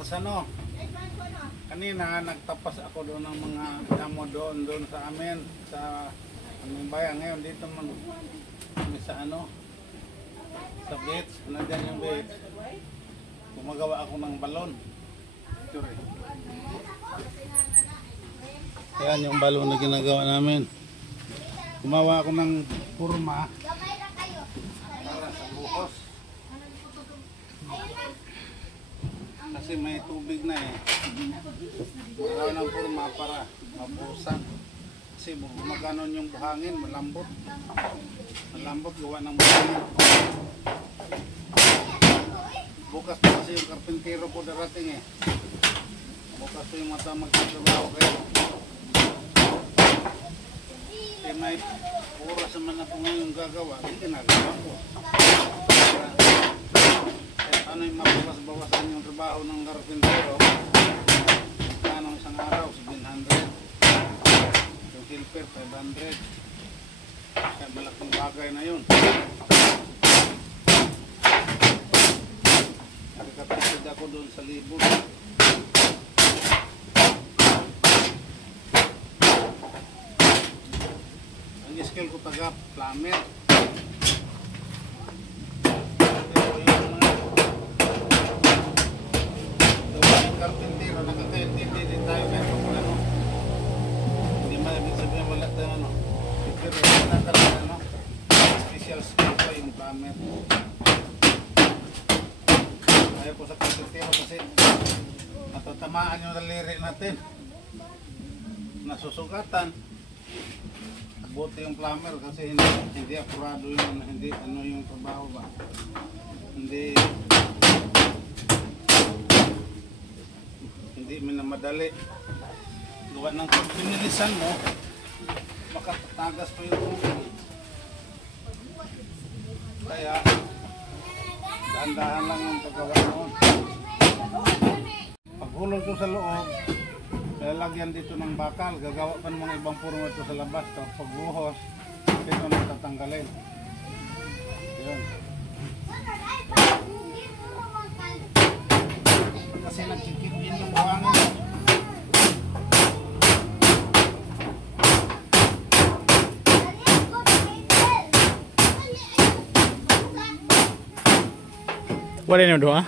Tapos ano, kanina nagtapas ako doon ng mga damo doon sa amin, sa aming bayan. Ngayon dito man kami sa ano, sa beach, nandiyan yung beach. Gumagawa ako ng balon. Yan yung balon na ginagawa namin. Gumawa ako ng kurma para sa buhos. Kasi may tubig na eh. Gumawa ng kurma para mabusan. Kasi gumaganon yung buhangin, malambot. Malambot, gawa ng buhangin. Bukas pa kasi yung karpintero po darating eh. Bukas po yung mata magtatrabaho kayo. Kaya may oras naman ako ngayon gagawa, hindi ginagawa ko. Kahit ano yung mabawas-bawasan yung trabaho ng karpintero, magkano isang araw, 700. Yung helper, 500. Kaya malaking bagay na yun. Nakakatipid ako doon sa libon. Ang skill ko taga plumber. Pero yung mga gawang karpintero, nakakaintindi din tayo kahit kung ano. Hindi malamig sabihin wala tayo ano. Pero wala talaga ano. Special skill pa yung plumber. Ayaw ko sa karpintero kasi matatamaan yung daliri natin. Nasusugatan. Buti yung plumber kasi hindi apurado yung hindi ano yung trabaho ba. Hindi minamadali. Gawa ng pinilisan mo, makatagas pa yung tubig. Kaya dahan-dahan lang yung paggawa noon. Paghulog ko sa loob, lalagyan dito ng bakal, gagawa pa ng mga ibang purmo ito sa labas. Tapos pagbuhos, ito na tatanggalin. Yun. Kasi nagkikip din yung buhangin. Wala na doon ah?